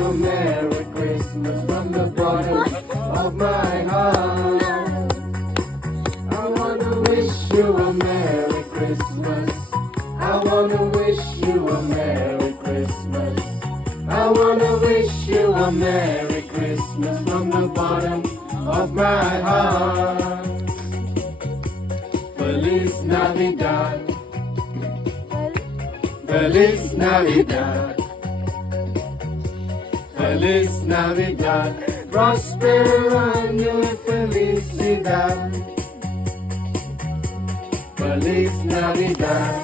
a Merry Christmas from the bottom of my heart. I wanna wish you a Merry Christmas. I wanna wish you a Merry Christmas. I wanna wish you a Merry Christmas from the bottom of my heart. Feliz Navidad. Feliz Navidad. Feliz Navidad. Prospero año y felicidad. Feliz Navidad.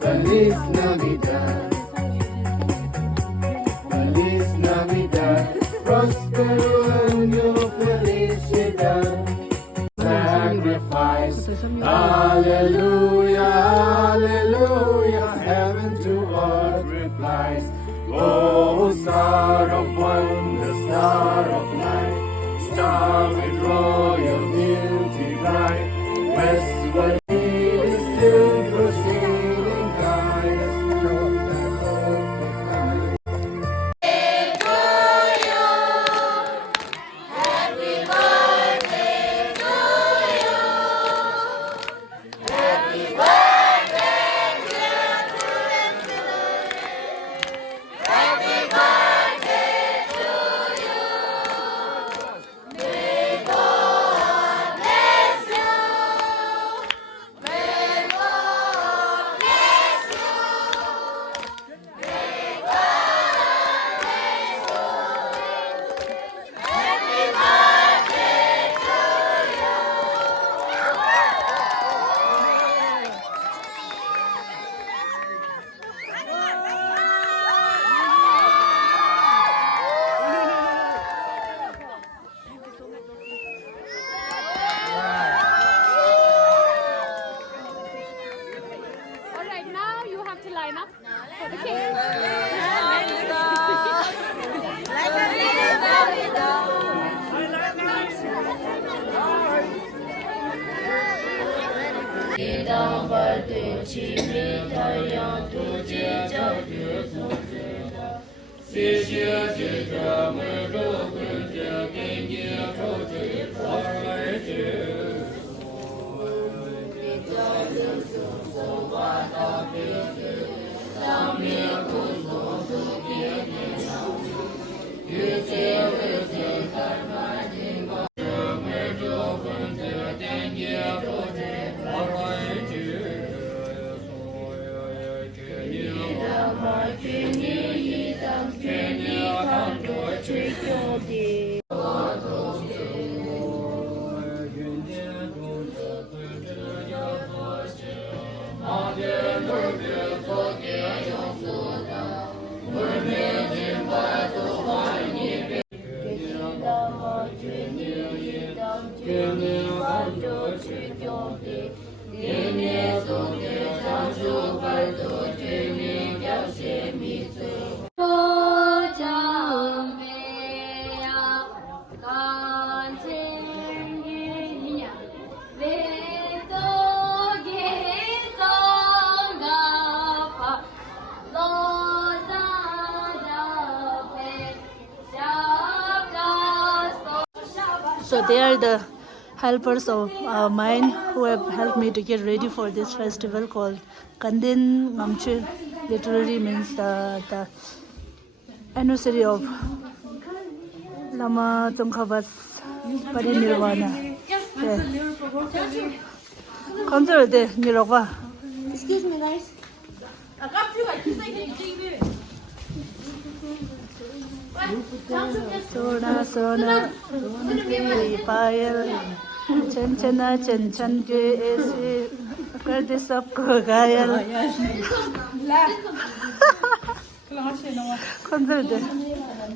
Feliz Navidad. Feliz Navidad. Prospero año y felicidad. Sacrifice. Hallelujah, hallelujah. Heaven to earth replies. Oh, star of wonder, star of light, star with royal beauty bright, westward is still proceeding, guide us through the perfect night. Alright, now you have to line up for the cake. So they are the helpers of mine who have helped me to get ready for this festival called Kandin Ngamche. Literally means the anniversary of Lama Tsongkhapas Parinirvana. Concert de Nirokwa. Excuse me, guys. Sona sona पायल चंचना चंचन के ऐसे कर दे सबको घायल 컨설트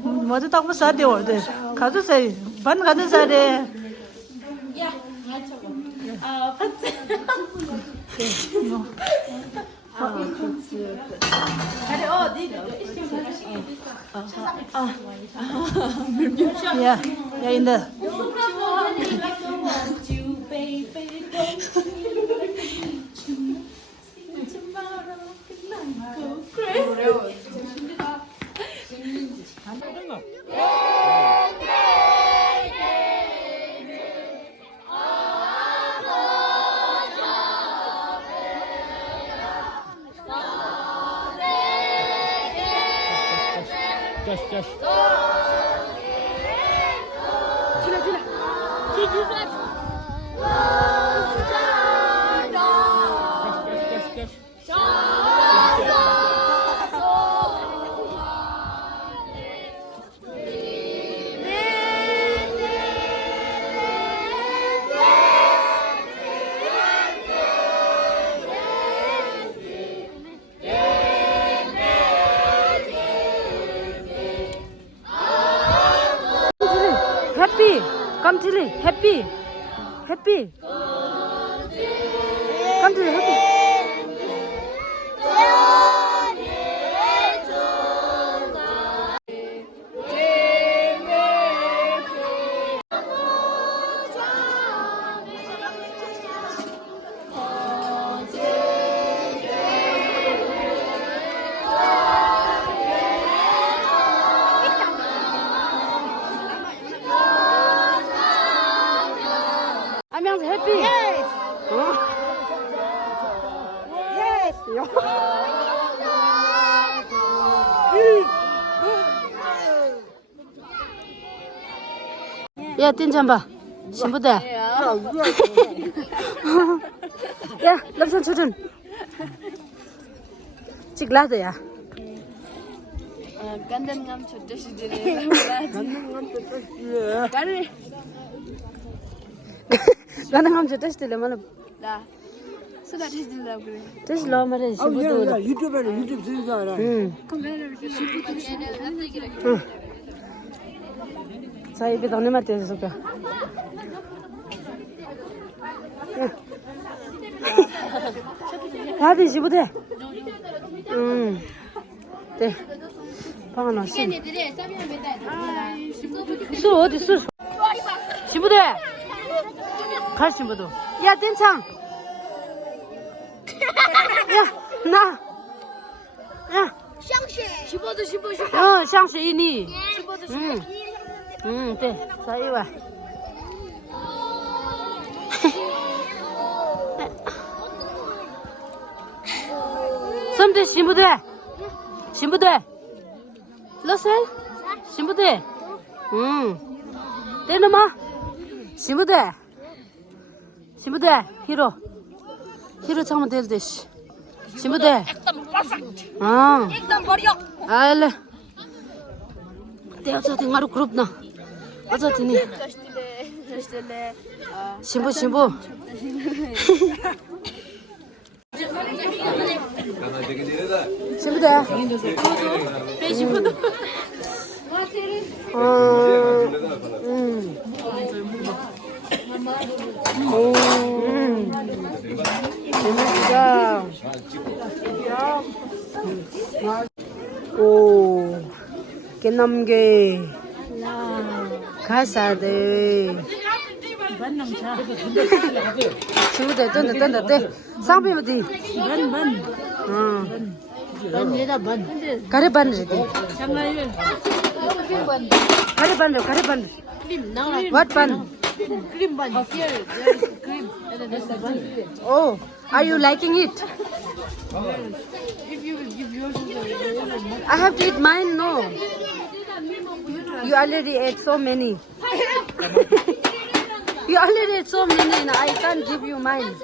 먼저 딱 보자 돼 올때 가주세요 반 가주세요 Ja, ja in de. Happy. Come to me. Happy. Happy. Come to me. Happy. I'm happy. Yes. Yes. 야, 뛴잠봐. 신부대. 야, 럽선 초준. 찍라드야. 간단감 젖듯이들이 가능하면 저 다시 들려면 나 수다 해주려고 그래. 다시 넣어 말해. 신부도. 유튜브에 유튜브 쓰니까 알아. 응. 자, 입에 넣는 맛 떼서 줘. 다들 신부대. 응. 네. 방아 넣었어. 술 어디 술? 신부대. 갈 신부도. 야, 땡창. 야, 나. 야. 씹어도 씹어. 어, 향수 이니. 응, 네. 자, 이리 와. 섬대 신부대. 신부대. 러셀? 신부대. 응. 떼놈아. 신부대. 신부대. 히로. 히로 창문 대도 돼, 씨. 신부대. 아. 일단 버려. 알레. 떼어서 댕마루 그룹 나. 어서 드니. 신부. 신부대. 신부도. 재밌다. 오, 깨남게 가사들. 친구들 뜬다 떼. 상비 어디? 반. 가래 반이지. 가래 반. What ban? 크림 반. 크림. Oh, are you liking it? If you give yours I have to eat mine. No. You already ate so many. You already ate so many. I can't give you mine.